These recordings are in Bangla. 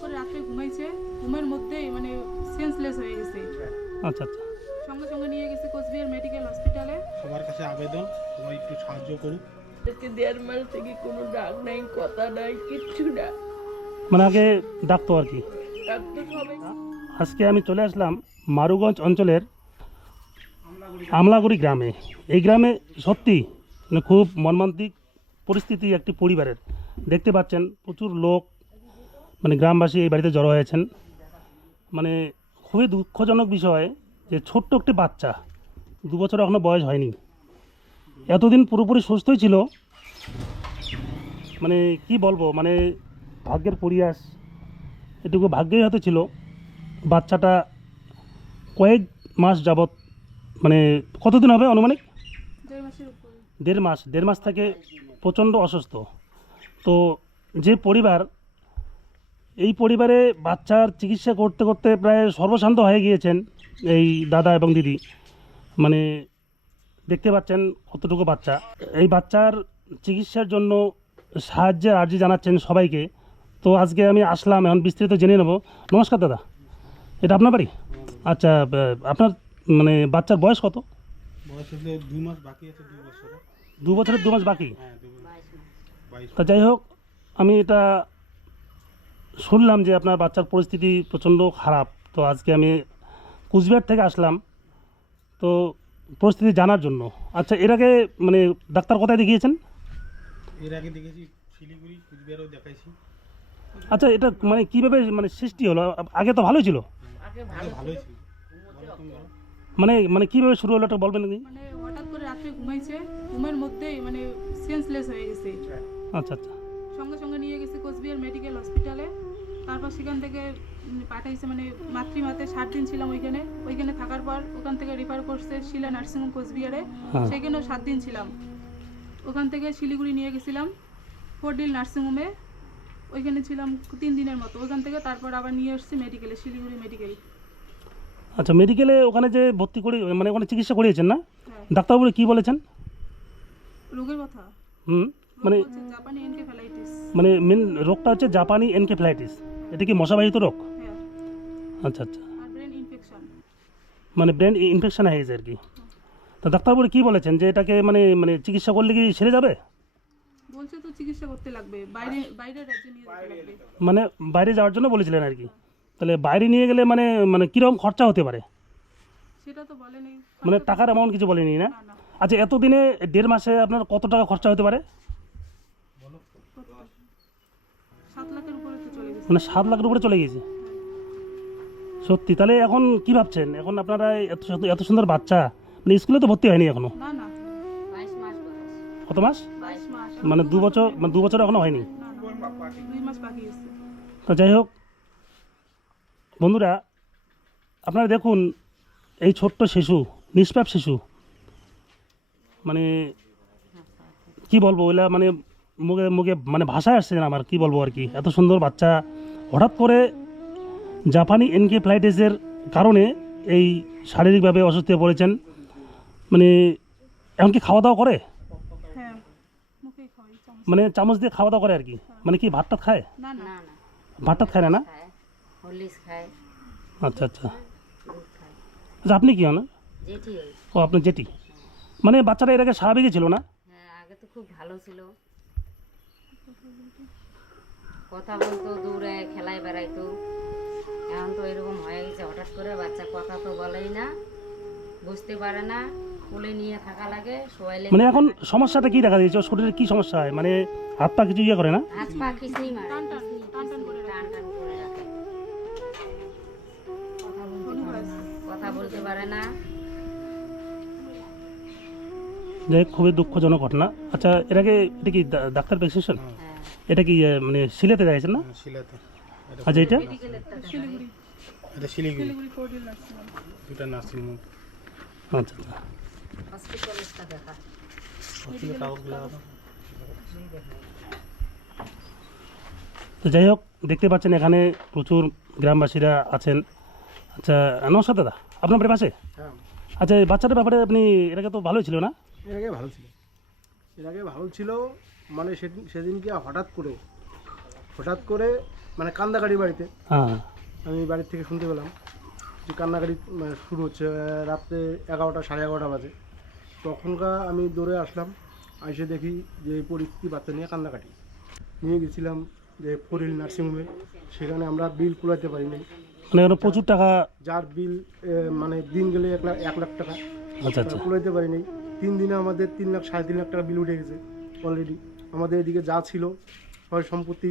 করে রাত্রে ঘুমাইছে। ঘুমের মধ্যেই মানে সেন্সলেস হয়ে গেছে। আচ্ছা আচ্ছা। সঙ্গে সঙ্গে নিয়ে গেছে কোচবিহার মেডিকেল হসপিটালে। সবার কাছে আবেদন সবাই একটু সাহায্য আজকে দেড় মাস থেকে কোনো ডাক নাই কথা নাই কিচ্ছু না মানে আগে ডাকতো আর কি? ডাক্তার সবাই। আজকে আমি চলে আসলাম মারুগঞ্জ অঞ্চলের আমলাগুড়ি গ্রামে। এই গ্রামে সত্যি মানে খুব মর্মান্তিক পরিস্থিতি একটি পরিবারের। দেখতে পাচ্ছেন প্রচুর লোক মানে গ্রামবাসী এই বাড়িতে জড়ো হয়েছেন। মানে খুবই দুঃখজনক বিষয় যে ছোট্ট একটি বাচ্চা দু বছর এখনও বয়স হয়নি। এতদিন পুরোপুরি সুস্থই ছিল। মানে কি বলব মানে ভাগ্যের পরিয়াস এটুকু ভাগ্যই হয়তো ছিল। বাচ্চাটা কয়েক মাস যাবৎ মানে কতদিন হবে আনুমানিক? দেড় দেড় মাস দেড় মাস থেকে প্রচণ্ড অসুস্থ। তো যে পরিবার এই পরিবারে বাচ্চার চিকিৎসা করতে করতে প্রায় সর্বশান্ত হয়ে গিয়েছেন এই দাদা এবং দিদি। মানে দেখতে পাচ্ছেন কতটুকু বাচ্চা। এই বাচ্চার চিকিৎসার জন্য সাহায্যের আর্জি জানাচ্ছেন সবাইকে। তো আজকে আমি আসলাম এখন বিস্তারিত জেনে নেব। নমস্কার দাদা এটা আপনার বাড়ি? আচ্ছা আপনার মানে বাচ্চার বয়স কত? বয়স দুই মাস বাকি আছে দু বছরের দু মাস বাকি? হ্যাঁ তা যাই হোক আমি এটা শুনলাম যে আপনার বাচ্চার পরিস্থিতি প্রচণ্ড খারাপ। তো আজকে আমি কুচবিহার থেকে আসলাম। তো পরিস্থিতি জানার জন্য। আচ্ছা এর আগে মানে ডাক্তার কোথায় দেখিয়েছেন? এর আগে দেখেছি শিলিগুড়ি কুচবিহারও দেখাইছি। আচ্ছা এটা মানে কীভাবে মানে সৃষ্টি হলো? আগে তো ভালোই ছিল। মানে মানে কীভাবে শুরু হলো একটা বলবেন নাকি? মানে হঠাৎ করে রাত্রে ঘুমাইছে। ঘুমের মধ্যেই মানে সেন্সলেস হয়ে গেছে। আচ্ছা আচ্ছা। সঙ্গে সঙ্গে নিয়ে গেছে কোচবিহার মেডিকেল হসপিটালে। তারপর সেখান থেকে পাঠাইছে মানে মাতৃমাতে সাত দিন ছিলাম ওইখানে। ওইখানে থাকার পর ওখান থেকে রেফার করছে শিলা নার্সিংহোম কোচবিহারে। হ্যাঁ। সেখানেও সাত দিন ছিলাম। ওখান থেকে শিলিগুড়ি নিয়ে গেছিলাম ফোরডিল নার্সিংহোমে। ওইখানে ছিলাম তিন দিনের মতো। ওখান থেকে তারপর আবার নিয়ে এসেছি মেডিকেলে শিলিগুড়ি মেডিকেল আচ্ছা মেডিকেলে ওখানে যে ভর্তি করে মানে ওখানে চিকিৎসা করিয়েছেন না? হ্যাঁ। ডাক্তারবাবু কী বলেছেন? রোগের কথা? হুম মানে জাপানি এনকেফ্যালাইটিস মানে মেন রোগটা হচ্ছে জাপানি এনকেফ্লাইটিস। এটা কি মশাবাহিত রোগ? হ্যাঁ। আচ্ছা আচ্ছা। মানে ব্রেন ইনফেকশন হয়ে গেছে আর কি। তা ডাক্তারবাবু কী বলেছেন যে এটাকে মানে মানে চিকিৎসা করলে কি সেরে যাবে? বলছে তো চিকিৎসা করতে লাগবে। বাইরে বাইরের রাজ্যে নিয়ে যেতে লাগবে। মানে বাইরে যাওয়ার জন্য বলেছিলেন আর কি। তাহলে বাইরে নিয়ে গেলে মানে মানে কীরকম খরচা হতে পারে? সেটা তো বলেনি মানে টাকার অ্যামাউন্ট কিছু বলেনি না। আচ্ছা এতদিনে দেড় মাসে আপনার কত টাকা খরচা হতে পারে সাত লাখের উপরে তো চলে গেছে মানে সাত লাখের উপরে চলে গিয়েছে। সত্যি তাহলে এখন কি ভাবছেন? এখন আপনারা এত সুন্দর- এত সুন্দর বাচ্চা মানে স্কুলে তো ভর্তি হয়নি এখনও? কত মাস? মানে দু বছর মানে দু বছর এখনও হয়নি? তো যাই হোক বন্ধুরা আপনারা দেখুন এই ছোট্ট শিশু নিষ্পাপ শিশু মানে কি বলব ওইলা মানে মুখে মুখে মানে ভাষায় আসছে না আমার কি বলব আর কি? এত সুন্দর বাচ্চা হঠাৎ করে জাপানি এনকেফ্লাইটিসের কারণে এই শারীরিকভাবে অসুস্থ হয়ে পড়েছেন। মানে এমনকি খাওয়া দাওয়া করে? হ্যাঁ মানে চামচ দিয়ে খাওয়া দাওয়া করে আর কি? মানে কি ভাত টাত খায়? না না। না না ভাত টাত খায় না না? খায়। আচ্ছা আচ্ছা। আচ্ছা আপনি কি হন? ও আপনার জেঠি? মানে বাচ্চাটা এর আগে স্বাভাবিকই ছিল না? হ্যাঁ আগে তো খুব ভালো ছিল। কথা বলতো দৌড়ে খেলায় বেড়াইতো। এখন তো এরকম হয়ে গেছে হঠাৎ করে বাচ্চা কথা তো বলেই না বুঝতে পারে না কোলে নিয়ে থাকা লাগে শোয়াইলে মানে এখন সমস্যাটা কি দেখা দিয়েছে? শরীরে কি সমস্যা হয়? মানে হাত পা কিছু ইয়ে করে না? হাত পা খিচড়ি মারে টান টান টান টান করে টান টান করে রাখে। কথা বলতে পারে না যে খুবই দুঃখজনক ঘটনা। আচ্ছা এর আগে এটা কি ডা- ডাক্তার প্রেসক্রিপশন হ্যাঁ। এটা কি মানে সিলেতে দেখাইছেন না? হ্যাঁ, শিলাতে। আচ্ছা এটা? এটা শিলিগুড়ি। দুটা নার্সিংহোম আচ্ছা আচ্ছা। দাও। তো যাই হোক দেখতে পাচ্ছেন এখানে প্রচুর গ্রামবাসীরা আছেন। আচ্ছা নমস্কার দাদা আপনার বাড়ির পাশে? হ্যাঁ। আচ্ছা বাচ্চাটার ব্যাপারে আপনি এর আগে তো ভালোই ছিল না? এর আগে ভালো ছিল। এর আগে ভালো ছিল মানে সেদিন সেদিনকে হঠাৎ করে হঠাৎ করে মানে কান্দাকাটি বাড়িতে। হ্যাঁ। আমি বাড়ির থেকে শুনতে পেলাম যে কান্নাকাটি মানে শুরু হচ্ছে রাত্রে এগারোটা সাড়ে এগারোটা বাজে। তখনকার আমি দৌড়ে আসলাম এসে দেখি যে এই পরিস্থিতি বাচ্চা নিয়ে কান্নাকাটি। নিয়ে গেছিলাম যে ফরিল নার্সিংহোমে সেখানে আমরা বিল কুলাতে পারিনি। মানে প্রচুর টাকা যার বিল মানে দিন গেলে এক লাখ এক লাখ টাকা। আচ্ছা আচ্ছা। কুলাইতে পারিনি। তিন দিনে আমাদের তিন লাখ সাড়ে তিন লাখ টাকা বিল উঠে গেছে অলরেডি। আমাদের এদিকে যা ছিল, হয় সম্পত্তি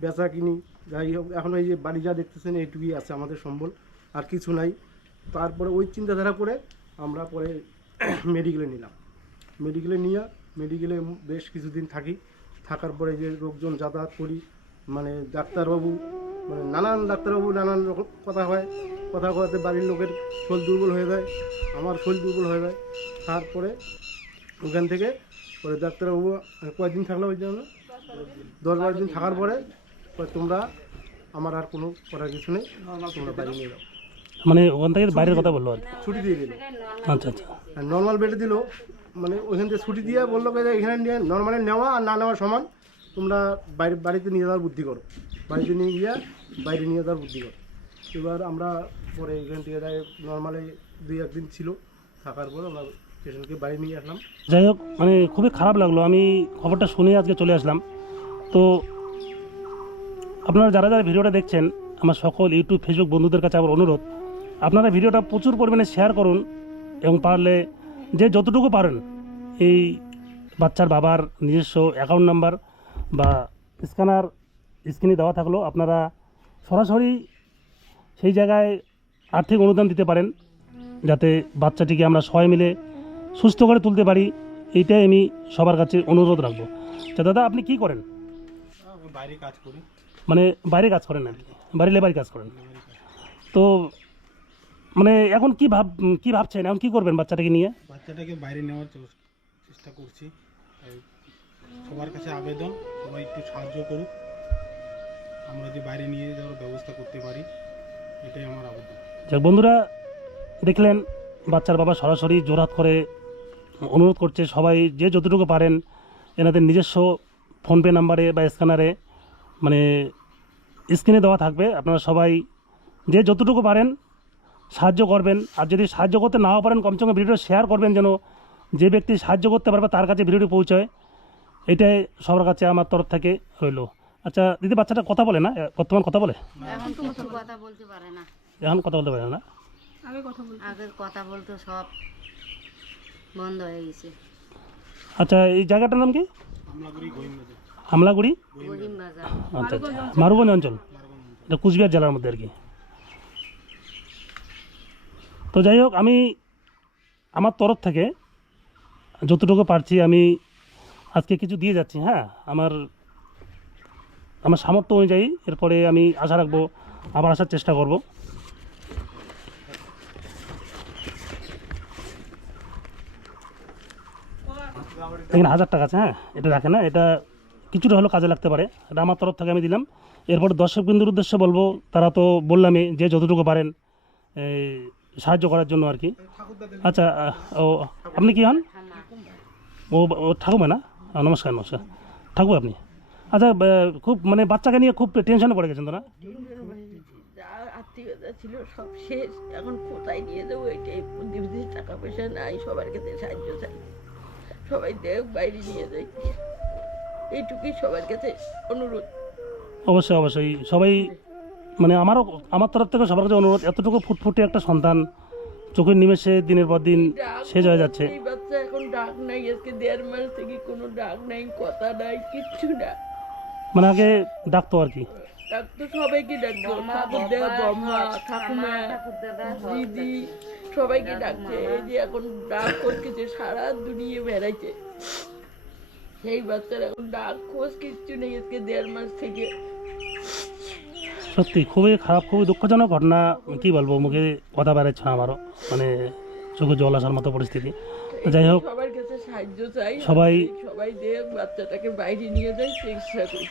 বেচা কিনি যাই হোক, এখন এই যে বাড়ি যা দেখতেছেন, এইটুকুই আছে আমাদের সম্বল, আর কিছু নাই। তারপরে ওই চিন্তাধারা করে আমরা পরে মেডিকেলে নিলাম। মেডিকেলে নিয়ে মেডিকেলে বেশ কিছুদিন থাকি। থাকার পরে যে লোকজন যাতায়াত করি মানে ডাক্তারবাবু মানে নানান ডাক্তারবাবু নানান রকম কথা হয়। কথা কথাতে বাড়ির লোকের শরীর দুর্বল হয়ে যায়, আমার শরীর দুর্বল হয়ে যায়। তারপরে ওখান থেকে পরে ডাক্তারবাবু কয়েকদিন থাকল ওই জন্য দশ বারো দিন থাকার পরে তোমরা আমার আর কোনো করার কিছু নেই তোমরা বাড়ি নিয়ে যাও। মানে ওখান থেকে বাইরের কথা বলল আর ছুটি দিয়ে দিল। আচ্ছা আচ্ছা। আর নর্মাল বেডে দিল মানে ওইখান থেকে ছুটি দিয়ে বলল যে এখানে নিয়ে নর্মালে নেওয়া আর না নেওয়া সমান তোমরা বাইরে বাড়িতে নিয়ে যাওয়ার বুদ্ধি করো। বাড়িতে নিয়ে গিয়ে বাইরে নিয়ে যাওয়ার বুদ্ধি করো। এবার আমরা পরে এখান থেকে নর্মালে দুই একদিন ছিল থাকার পর আমরা যাই হোক মানে খুবই খারাপ লাগল। আমি খবরটা শুনে আজকে চলে আসলাম। তো আপনারা যারা যারা ভিডিওটা দেখছেন, আমার সকল ইউটিউব, ফেসবুক বন্ধুদের কাছে আমার অনুরোধ, আপনারা ভিডিওটা প্রচুর পরিমাণে শেয়ার করুন এবং পারলে যে যতটুকু পারেন এই বাচ্চার বাবার নিজস্ব অ্যাকাউন্ট নাম্বার বা স্ক্যানার স্ক্রিনে দেওয়া থাকল। আপনারা সরাসরি সেই জায়গায় আর্থিক অনুদান দিতে পারেন, যাতে বাচ্চাটিকে আমরা সবাই মিলে সুস্থ করে তুলতে পারি এইটাই আমি সবার কাছে অনুরোধ রাখব। তা দাদা আপনি কি করেন? বাইরে কাজ করি। মানে বাইরে কাজ করেন আর কি? বাইরে লেবারি কাজ করেন? তো মানে এখন কি ভাব কি ভাবছেন? এখন কি করবেন বাচ্চাটাকে নিয়ে? বাচ্চাটাকে বাইরে নেওয়ার চেষ্টা করছি। সবার কাছে আবেদন সবাই একটু সাহায্য করুক। আমরা যে বাইরে নিয়ে যাওয়ার ব্যবস্থা করতে পারি এটাই আমার আবেদন। যাক বন্ধুরা দেখলেন বাচ্চার বাবা সরাসরি জোরহাত করে অনুরোধ করছে সবাই যে যতটুকু পারেন এনাদের নিজস্ব ফোনপে নাম্বারে বা স্ক্যানারে মানে স্ক্রিনে দেওয়া থাকবে। আপনারা সবাই যে যতটুকু পারেন সাহায্য করবেন। আর যদি সাহায্য করতে নাও পারেন কমসে কম ভিডিওটা শেয়ার করবেন যেন যে ব্যক্তি সাহায্য করতে পারবে তার কাছে ভিডিওটি পৌঁছয়। এটাই সবার কাছে আমার তরফ থেকে রইল। আচ্ছা দিদি বাচ্চাটা কথা বলে না? বর্তমান কথা বলে? এখন কথা বলতে পারে না। এখন কথা বলতে পারে না? আগে কথা বলতে। আগের কথা বলতো সব। বন্ধ হয়ে গেছে। আচ্ছা এই জায়গাটার নাম কি? হামলাগুড়ি আচ্ছা আচ্ছা। মারুগঞ্জ অঞ্চল। এটা কুচবিহার জেলার মধ্যে আর কি। তো যাই হোক আমি আমার তরফ থেকে যতটুকু পারছি আমি আজকে কিছু দিয়ে যাচ্ছি হ্যাঁ? আমার আমার সামর্থ্য অনুযায়ী এরপরে আমি আশা রাখব আবার আসার চেষ্টা করব। এখানে হাজার টাকা আছে হ্যাঁ? এটা রাখে না এটা কিছুটা হলেও কাজে লাগতে পারে। এটা আমার তরফ থেকে আমি দিলাম। এরপর দর্শক বিন্দুর উদ্দেশ্যে বলব, তারা তো বললামই যে যতটুকু পারেন সাহায্য করার জন্য আর কি। আচ্ছা ও, আপনি কি হন? ও ঠাকুমা না? নমস্কার নমস্কার। ঠাকুর আপনি? আচ্ছা খুব মানে বাচ্চাকে নিয়ে খুব টেনশনে পড়ে গেছেন তো না? আত্মীয়তা ছিল, সব শেষ। এখন কোথায় এটাই টাকা পয়সা নাই, সবার কাছে সাহায্য চাই। সবাই দেখ বাইরে নিয়ে যাই। এইটুকুই সবার কাছে অনুরোধ। অবশ্যই অবশ্যই। সবাই মানে আমারও আমার তরফ থেকে সবার কাছে অনুরোধ এতটুকু ফুটফুটে একটা সন্তান চোখের নিমেষে দিনের পর দিন শেষ হয়ে যাচ্ছে। এই বাচ্চা এখন ডাক নাই আজকে দেড় মাস থেকে কোনো ডাক নাই কথা নাই কিচ্ছু না। মানে আগে ডাকতো আর কি। ডাক তো সবাইকে ডাকতো ঠাকুর দেয় ঠাকুমা দিদি সবাইকে ডাকছে এই যে এখন ডাক করছে সারা দুনিয়ে বেড়াইছে। সেই বাচ্চার এখন ডাক খোঁজ কিচ্ছু নেই আজকে দেড় মাস থেকে। সত্যি খুবই খারাপ খুবই দুঃখজনক ঘটনা। কি বলব মুখে কথা বেরোচ্ছে না আমারও। মানে চোখে জল আসার মতো পরিস্থিতি। তো যাই হোক সবার কাছে সাহায্য চাই সবাই- সবাই দেখ বাচ্চাটাকে বাইরে নিয়ে যায় চিকিৎসা করি।